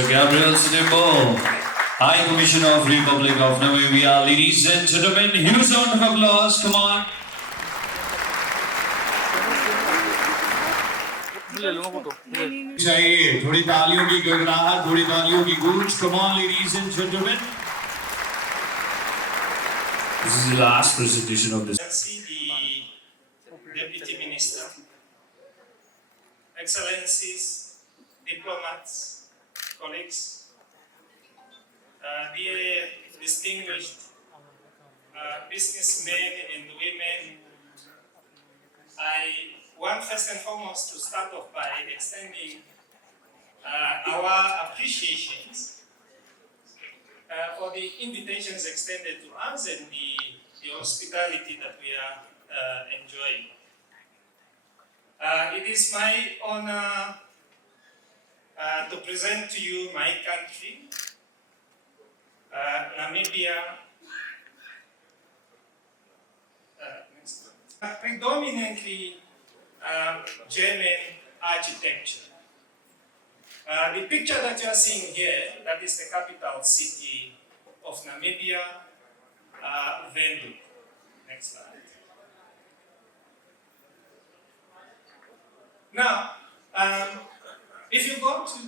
Mr. Gabriel Sinimbo, High Commissioner of Republic of Namibia. Ladies and gentlemen, huge round of applause, come on. चाहिए थोड़ी तालियों की गड़गड़ाहट, थोड़ी तालियों की गूंज. Come on, ladies and gentlemen. This is the last presentation of this. The Deputy Minister, Excellencies, diplomats, colleagues, dear distinguished businessmen and women, I want first and foremost to start off by extending our appreciations for the invitations extended to us and the hospitality that we are enjoying. It is my honor to present to you my country, Namibia, predominantly German architecture. The picture that you are seeing here, that is the capital city of Namibia, Windhoek. Next slide. Now, if you go to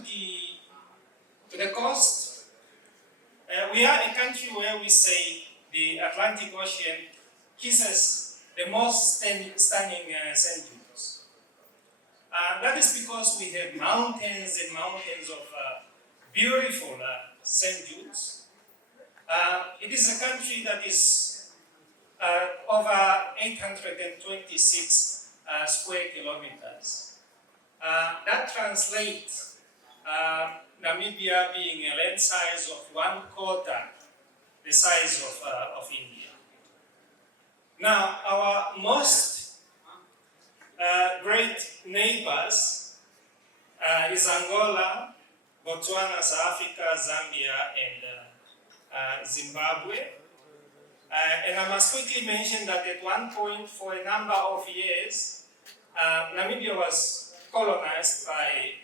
the coast, we are a country where we say the Atlantic Ocean kisses the most stunning sand dunes. That is because we have mountains and mountains of beautiful sand dunes. It is a country that is over 826 square kilometers. That translates Namibia being a land size of 1/4 the size of India. Now, our most great neighbors is Angola, Botswana, South Africa, Zambia, and Zimbabwe. And I must quickly mention that at one point, for a number of years, Namibia was colonized by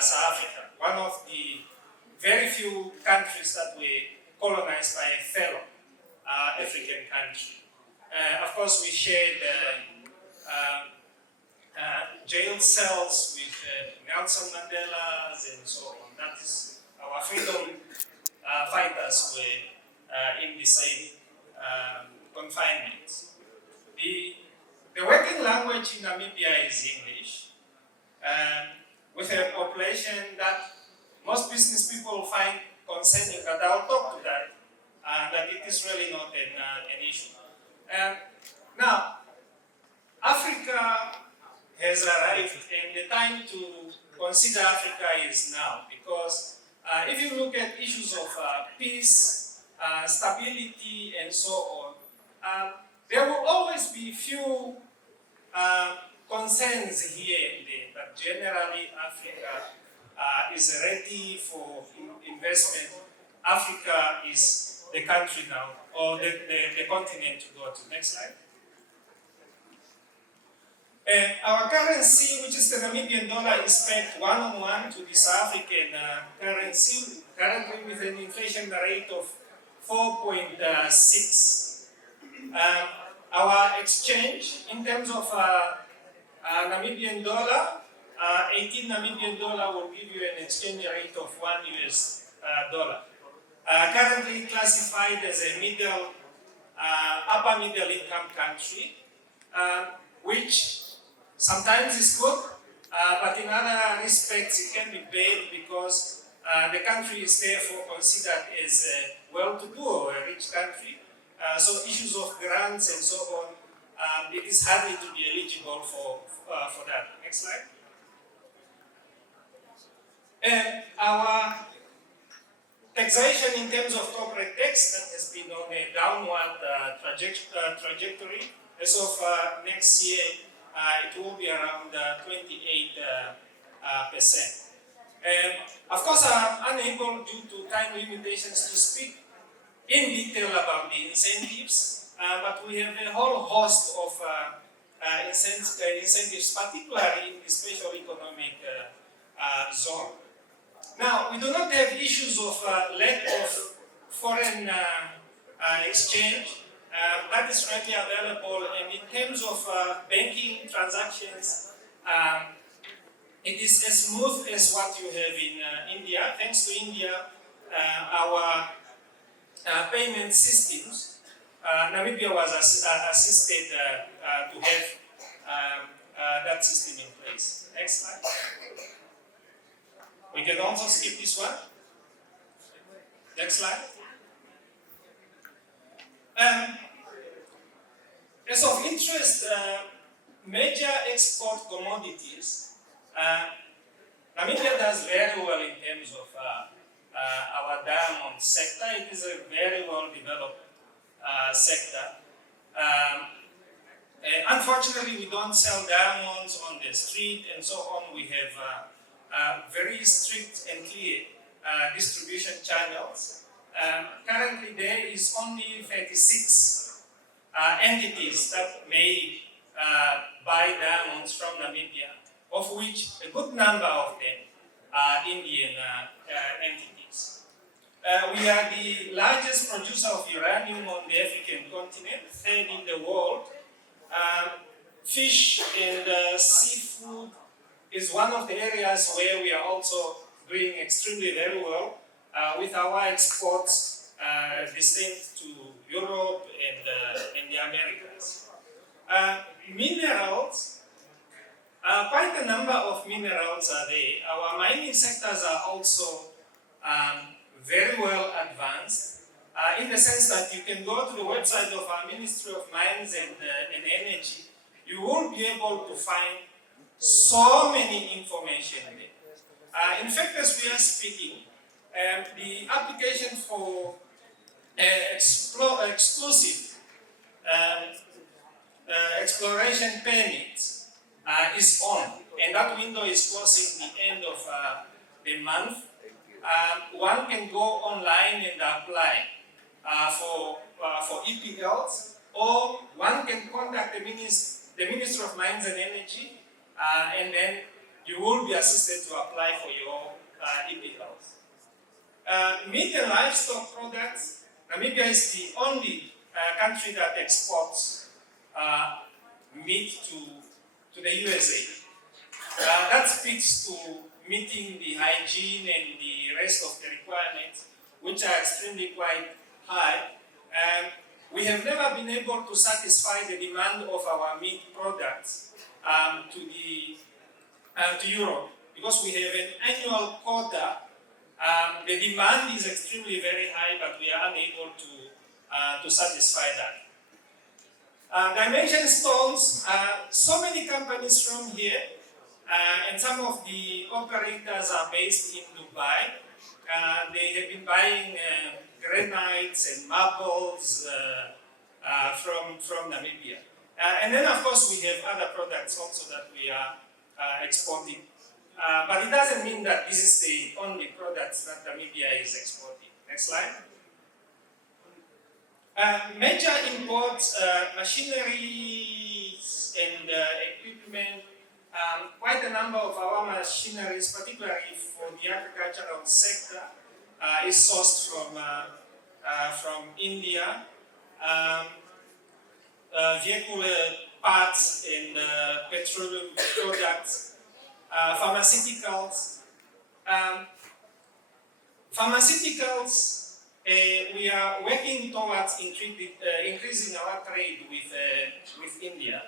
South Africa, one of the very few countries that were colonized by a fellow African country. Of course, we shared jail cells with Nelson Mandela's and so on. That is, our freedom fighters were in the same confinement. The working language in Namibia is English, with a population that most business people find concerning, but I'll talk to that, that it is really not an issue. Now, Africa has arrived, and the time to consider Africa is now, because if you look at issues of peace, stability, and so on, there will always be few concerns here and there, but generally Africa is ready for investment. Africa is the country now, or the continent to go to. Next slide. Our currency, which is the Namibian dollar, is pegged 1-on-1 to the South African currency, currently with an inflation rate of 4.6. Our exchange, in terms of Namibian dollar, 18 Namibian dollar will give you an exchange rate of $1. Currently classified as a upper middle income country, which sometimes is good, but in other respects it can be bad because the country is therefore considered as well-to-do or a rich country. So issues of grants and so on, it is hardly to be eligible for that. Next slide. And our taxation in terms of corporate tax that has been on a downward trajectory. As of next year, it will be around 28%. And of course, I'm unable due to time limitations to speak in detail about the incentives, but we have a whole host of incentives, particularly in the special economic zone. Now, we do not have issues of lack of foreign exchange. That is readily available, and in terms of banking transactions, it is as smooth as what you have in India. Thanks to India, our payment systems, Namibia was assisted to have that system in place. Next slide. We can also skip this one. Next slide. As of interest, major export commodities, Namibia does very well in terms of our diamond sector. It is a very well developed sector. Unfortunately, we don't sell diamonds on the street and so on. We have very strict and clear distribution channels. Currently, there is only 36 entities that may buy diamonds from Namibia, of which a good number of them are Indian entities. We are the largest producer of uranium on the African continent, third in the world. Fish and seafood is one of the areas where we are also doing extremely very well with our exports destined to Europe and the Americas. Minerals, quite a number of minerals are there. Our mining sectors are also very well advanced in the sense that you can go to the website of our Ministry of Mines and Energy. You will be able to find so many information there. In fact, as we are speaking, the application for exclusive exploration permits is on, and that window is closing the end of the month. One can go online and apply for EPLs, or one can contact the Ministry of Mines and Energy, and then you will be assisted to apply for your EPLs. Meat and livestock products, Namibia is the only country that exports meat to the USA. That speaks to meeting the hygiene and the rest of the requirements, which are extremely quite high. We have never been able to satisfy the demand of our meat products to Europe, because we have an annual quota. The demand is extremely very high, but we are unable to satisfy that. Dimension stones, so many companies from here, and some of the operators are based in Dubai. They have been buying granites and marbles from Namibia. And then, of course, we have other products also that we are exporting. But it doesn't mean that this is the only products that Namibia is exporting. Next slide. Major imports, machinery and equipment. Quite a number of our machineries, particularly for the agricultural sector, is sourced from India. Vehicle parts and petroleum products, pharmaceuticals. We are working towards increasing our trade with India.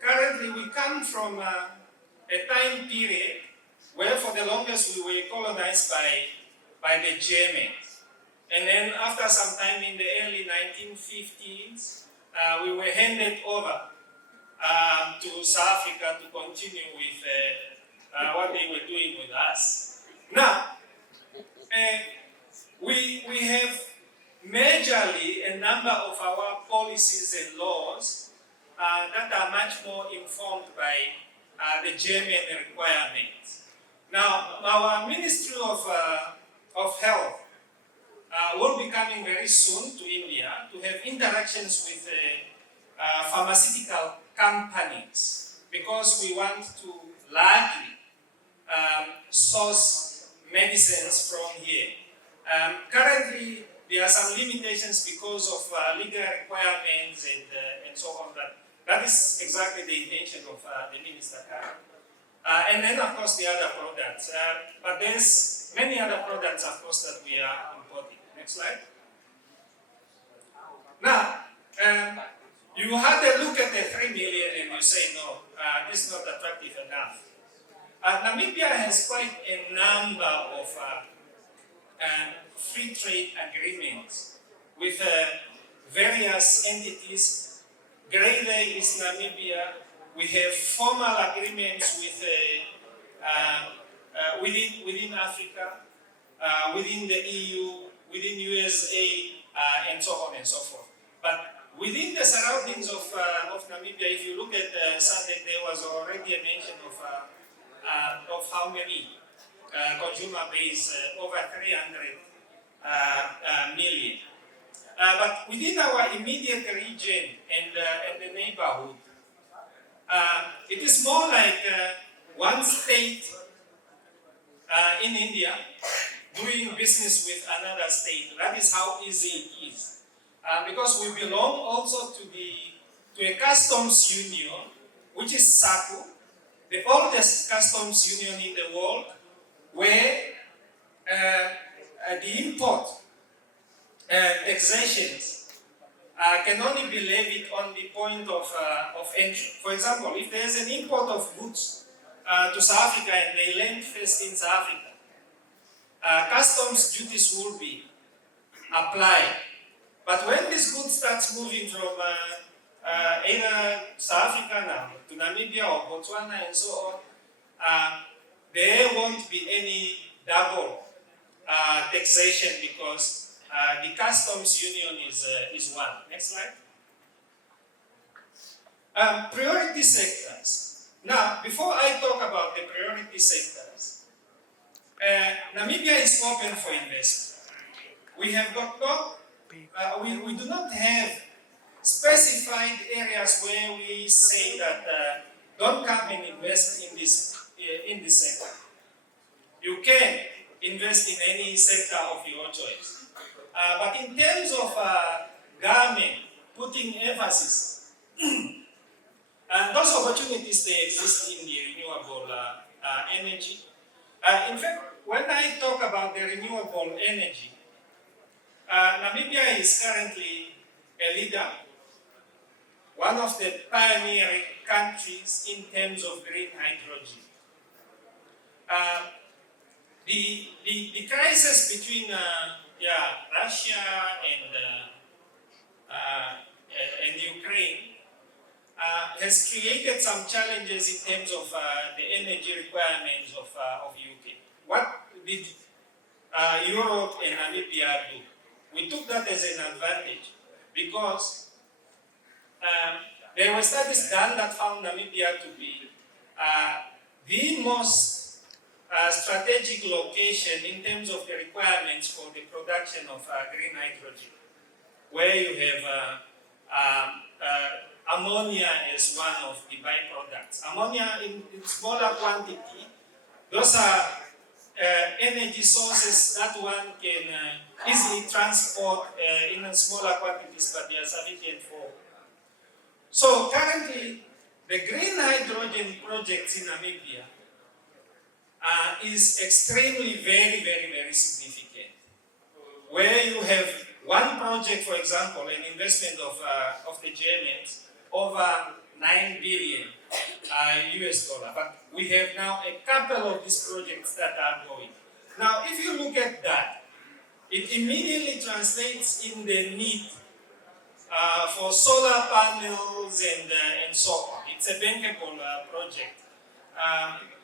Currently, we come from a time period where for the longest we were colonized by the Germans. And then after some time in the early 1950s, we were handed over to South Africa to continue with what they were doing with us. Now, we have majorly a number of our policies and laws that are much more informed by the German requirements. Now, our Ministry of Health will be coming very soon to India to have interactions with pharmaceutical companies, because we want to largely source medicines from here. Currently, there are some limitations because of legal requirements and so on, but that is exactly the intention of the Minister. And then, of course, the other products. But there's many other products, of course, that we are importing. Next slide. Now, you had a look at the 3 million and you say, no, this is not attractive enough. Namibia has quite a number of free trade agreements with various entities. Gray there is Namibia. We have formal agreements with within Africa, within the EU, within USA, and so on and so forth. But within the surroundings of Namibia, if you look at SADC, there was already a mention of how many consumer base, over 300 million. But within our immediate region and the neighborhood, it is more like one state in India doing business with another state. That is how easy it is. Because we belong also to a customs union, which is SACU, the oldest customs union in the world, where the import taxations can only be levied on the point of entry. For example, if there is an import of goods to South Africa and they land first in South Africa, customs duties will be applied. But when this good starts moving from either South Africa now to Namibia or Botswana and so on, there won't be any double taxation because the customs union is one. Next slide. Priority sectors. Now, before I talk about the priority sectors, Namibia is open for investment. We have got we do not have specified areas where we say that don't come and invest in this sector. You can invest in any sector of your choice. But in terms of government putting emphasis, and those opportunities, they exist in the renewable energy. In fact, when I talk about the renewable energy, Namibia is currently a leader, one of the pioneering countries in terms of green hydrogen. The crisis between Russia and Ukraine has created some challenges in terms of the energy requirements of UK. What did Europe and Namibia do? We took that as an advantage because there were studies done that found Namibia to be the most strategic location in terms of the requirements for the production of green hydrogen, where you have ammonia as one of the byproducts. Ammonia in smaller quantity, those are energy sources that one can easily transport in smaller quantities, but they are sufficient for. So currently, the green hydrogen projects in Namibia is extremely very significant. Where you have one project, for example, an investment of the Germans over $9 billion US dollar. But we have now a couple of these projects that are going. Now, if you look at that, it immediately translates in the need for solar panels and so on. It's a bankable project.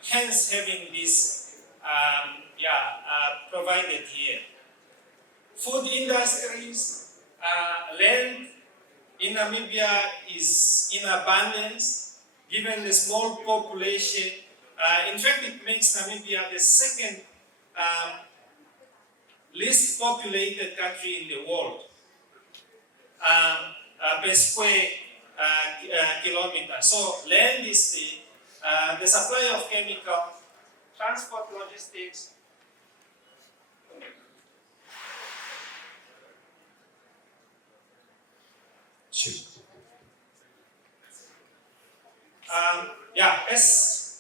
Hence having this provided here. Food industries, land in Namibia is in abundance, given the small population. In fact, it makes Namibia the second least populated country in the world per square kilometer. So land is the supply of chemical, transport, logistics,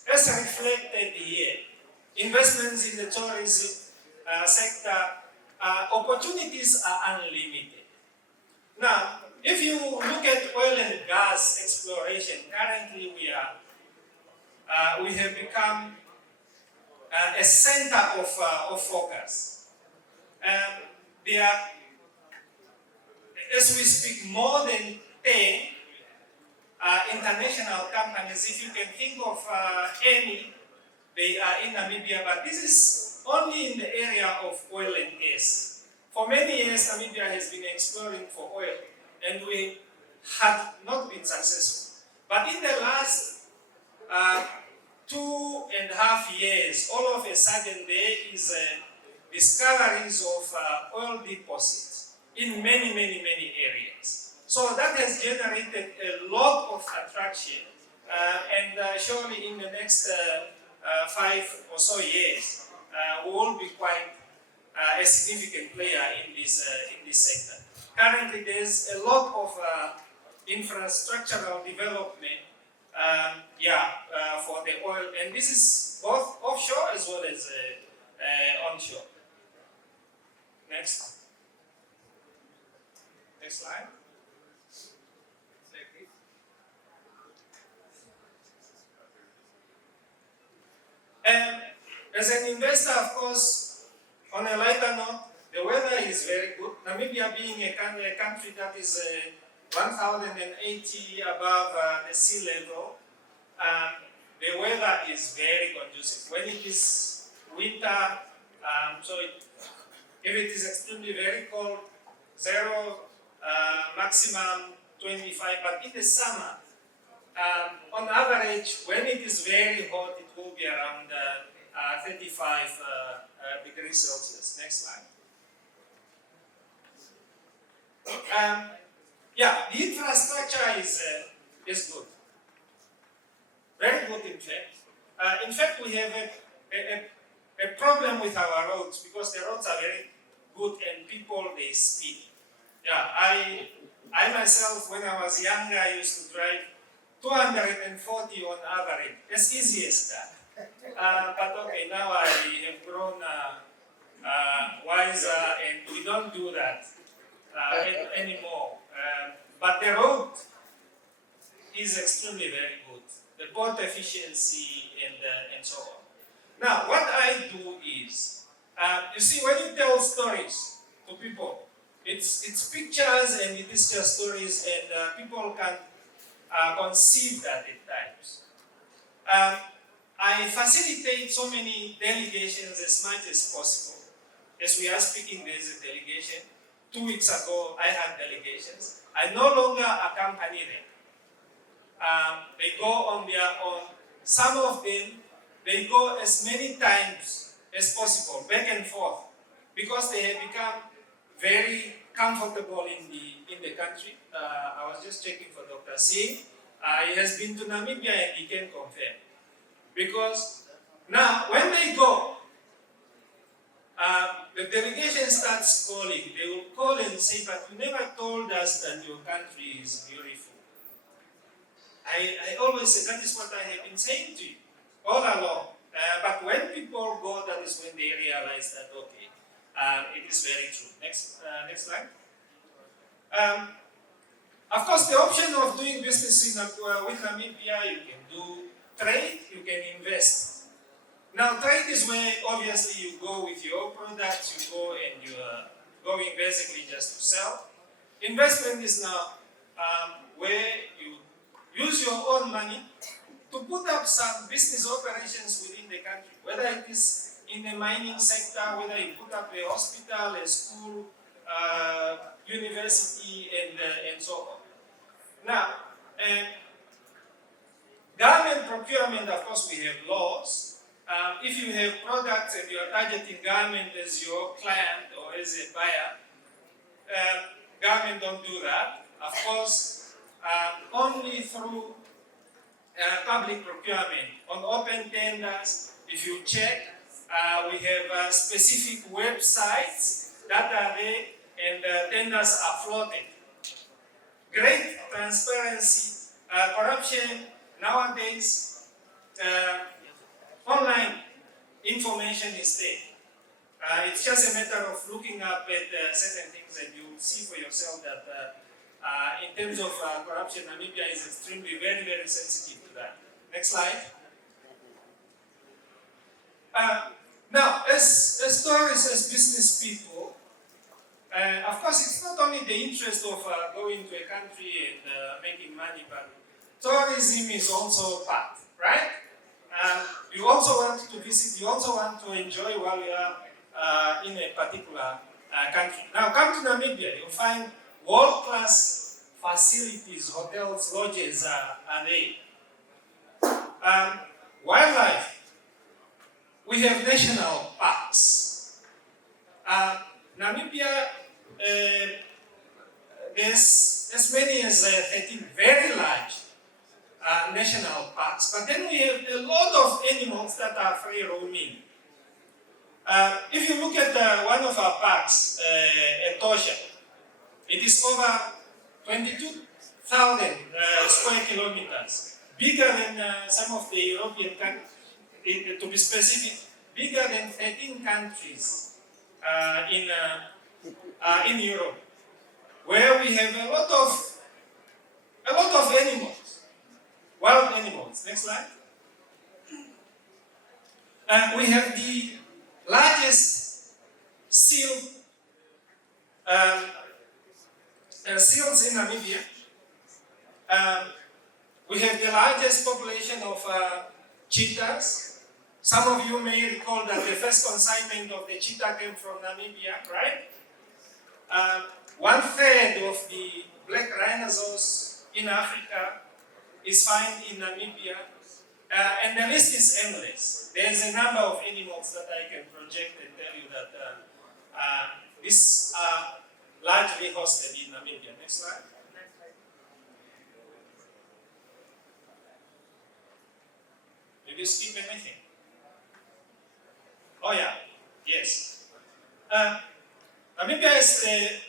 As reflected here, investments in the tourism sector, opportunities are unlimited. Now, if you look at oil and gas exploration, currently we have become a center of focus. There are, as we speak, more than 10 international companies. If you can think of any, they are in Namibia, but this is only in the area of oil and gas. For many years, Namibia has been exploring for oil, and we have not been successful. But in the last 2.5 years, all of a sudden there is discoveries of oil deposits in many areas. So that has generated a lot of attraction, and surely in the next 5 or so years, we will be quite a significant player in this sector. Currently, there's a lot of infrastructural development, for the oil, and this is both offshore as well as onshore. Next slide. And as an investor, of course, on a lighter note, the weather is very good. Namibia being a country that is 1,080 above the sea level, the weather is very conducive. When it is winter, if it is extremely very cold, 0, maximum 25, but in the summer, on average, when it is very hot, it will be around 35 degrees Celsius. Next slide. The infrastructure is good. Very good, in fact. In fact, we have a problem with our roads because the roads are very good and people, they speed. I myself, when I was younger, I used to drive 240 on average, as easy as that. But okay, now I have grown wiser and we don't do that anymore. But the road is extremely very good. The port efficiency and so on. Now, what I do is, you see, when you tell stories to people, it's pictures and it is just stories, and people can conceive that at times. I facilitate so many delegations as much as possible. As we are speaking, there is a delegation. 2 weeks ago, I had delegations. I no longer accompany them. They go on their own. Some of them, they go as many times as possible, back and forth, because they have become very comfortable in the country. I was just checking for Dr. Singh. He has been to Namibia and he can confirm. Because now, when they go, the delegation starts calling. They will call and say, but you never told us that your country is beautiful. I always say, that is what I have been saying to you all along. But when people go, that is when they realize that, okay, it is very true. Next slide. Of course, the option of doing business with Namibia, you can do trade, you can invest. Now, trade is where obviously you go with your products, you go and you are going basically just to sell. Investment is now where you use your own money to put up some business operations within the country, whether it is in the mining sector, whether you put up a hospital, a school, university, and so on. Now, government procurement, of course, we have laws. If you have products and you are targeting government as your client or as a buyer, government don't do that. Of course, only through public procurement. On open tenders, if you check, we have specific websites that are there and tenders are floated. great transparency, corruption nowadays, online information is there. It's just a matter of looking up at certain things and you see for yourself that in terms of corruption, Namibia is extremely very, very sensitive to that. Next slide. Now, as tourists, as business people, of course, it's not only the interest of going to a country and making money, but tourism is also part, right? You also want to visit, you also want to enjoy while you are in a particular country. Now, come to Namibia, you'll find world-class facilities, hotels, lodges are there. Wildlife. We have national parks. Namibia, there's as many as 13 very large national parks, but then we have a lot of animals that are free roaming. If you look at one of our parks, Etosha, it is over 22,000 square kilometers, bigger than some of the European countries. To be specific, bigger than 13 countries in Europe, where we have a lot of animals, wild animals. Next slide. We have the largest seals in Namibia. We have the largest population of cheetahs. Some of you may recall that the first consignment of the cheetah came from Namibia, right? 1/3 of the black rhinoceros in Africa is found in Namibia. And the list is endless. There's a number of animals that I can project and tell you that these are largely hosted in Namibia. Next slide. Did you skip anything? Oh yeah, yes. Namibia is the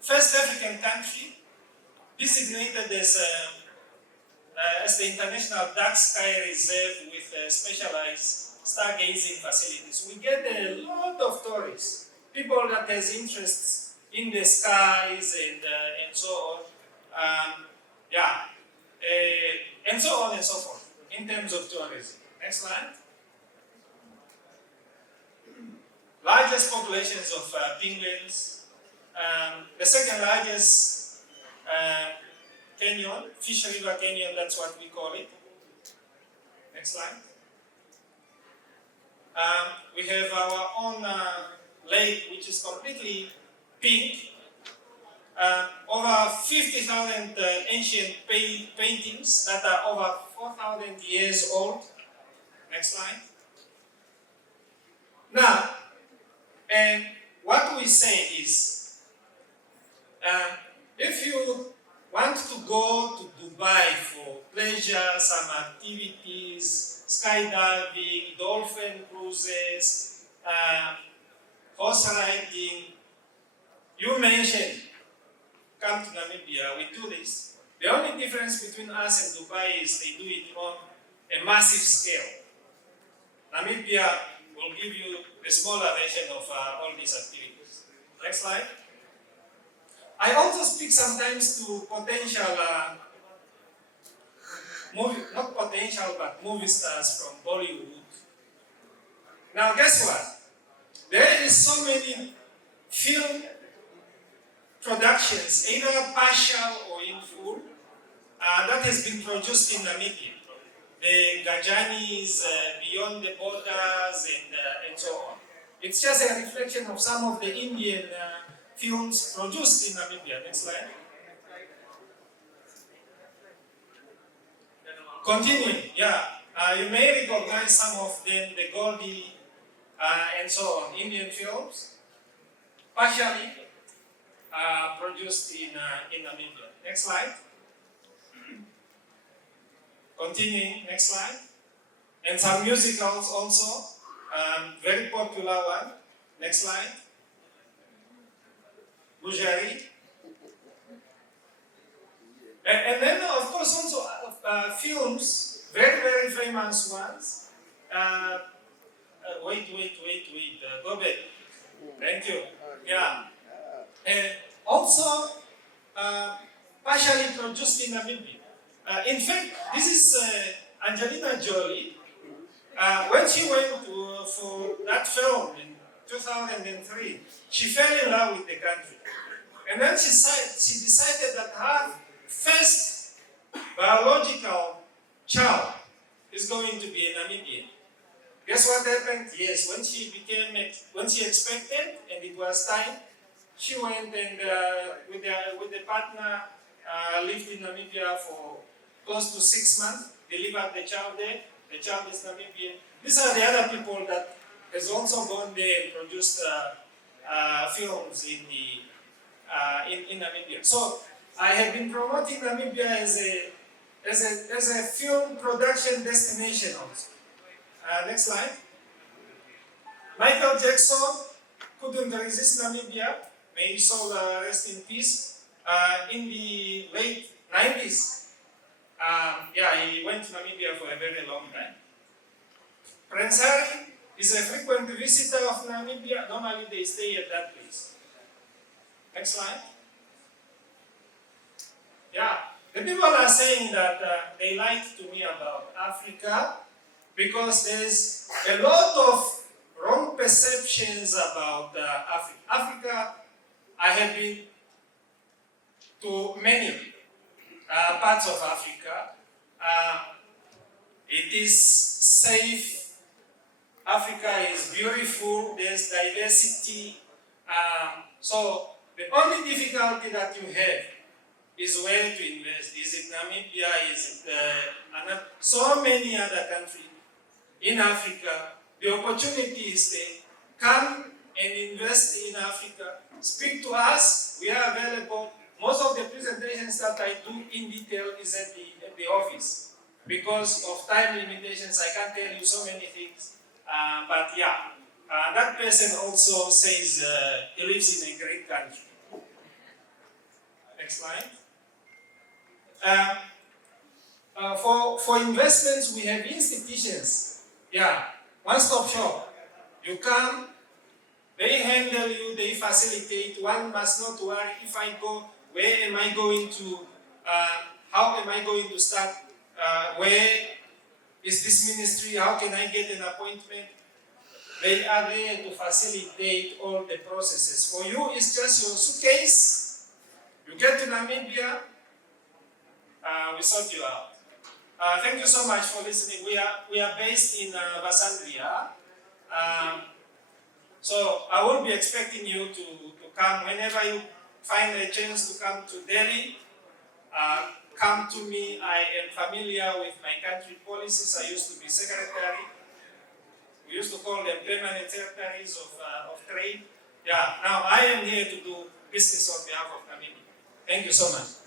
first African country designated as the International Dark Sky Reserve with specialized stargazing facilities. We get a lot of tourists, people that has interests in the skies and so on. And so on and so forth in terms of tourism. Next slide. Largest populations of penguins. The second largest canyon, Fish River Canyon, that's what we call it. Next slide. We have our own lake, which is completely pink. Over 50,000 ancient paintings that are over 4,000 years old. Next slide. Now, and what we say is, if you want to go to Dubai for pleasure, some activities, skydiving, dolphin cruises, horse riding, you mentioned, come to Namibia, we do this. The only difference between us and Dubai is they do it on a massive scale. Namibia will give you a smaller version of all these activities. Next slide. I also speak sometimes to potential, movie stars from Bollywood. Now guess what? There is so many film productions, either partial or in full, that has been produced in Namibia. The Gajanis, Beyond the Borders, and so on. It's just a reflection of some of the Indian films produced in Namibia. Next slide. Continuing, you may recognize some of them, the Goldie and so on, Indian films, partially produced in Namibia. Next slide. Continuing, next slide. And some musicals also, very popular one. Next slide. Bujari. And then, of course, also films, very, very famous ones. Wait, go back. Thank you. Yeah. And also, partially produced in Namibia. In fact, this is Angelina Jolie. When she went for that film in 2003, she fell in love with the country. And then she decided that her first biological child is going to be a Namibian. Guess what happened? Yes, when she expected and it was time, she went and with the partner lived in Namibia for close to 6 months, delivered the child there. The child is Namibian. These are the other people that has also gone there and produced films in Namibia. So I have been promoting Namibia as a film production destination also. Next slide. Michael Jackson couldn't resist Namibia. May his soul rest in peace. In the late 90s, he went to Namibia for a very long time. Prince Harry is a frequent visitor of Namibia. Normally they stay at that place. Next slide. Yeah, the people are saying that they like to me about Africa because there's a lot of wrong perceptions about Africa. Africa, I have been to many parts of Africa. It is safe. Africa is beautiful. There's diversity. So the only difficulty that you have is where to invest. Is it Namibia? Is it so many other countries in Africa? The opportunity is there. Come and invest in Africa. Speak to us. We are available. Most of the presentations that I do in detail is at the office. Because of time limitations, I can't tell you so many things. But that person also says he lives in a great country. Next slide. For investments, we have institutions. One-stop shop. You come, they handle you, they facilitate. One must not worry, if I go, where am I going to, how am I going to start, where is this ministry, how can I get an appointment? They are there to facilitate all the processes. For you, it's just your suitcase. You get to Namibia, we sort you out. Thank you so much for listening. We are based in Basandria. So I will be expecting you to come whenever you find a chance to come to Delhi. Come to me. I am familiar with my country policies. I used to be secretary. We used to call them permanent secretaries of trade. Now I am here to do business on behalf of Namibia. Thank you so much.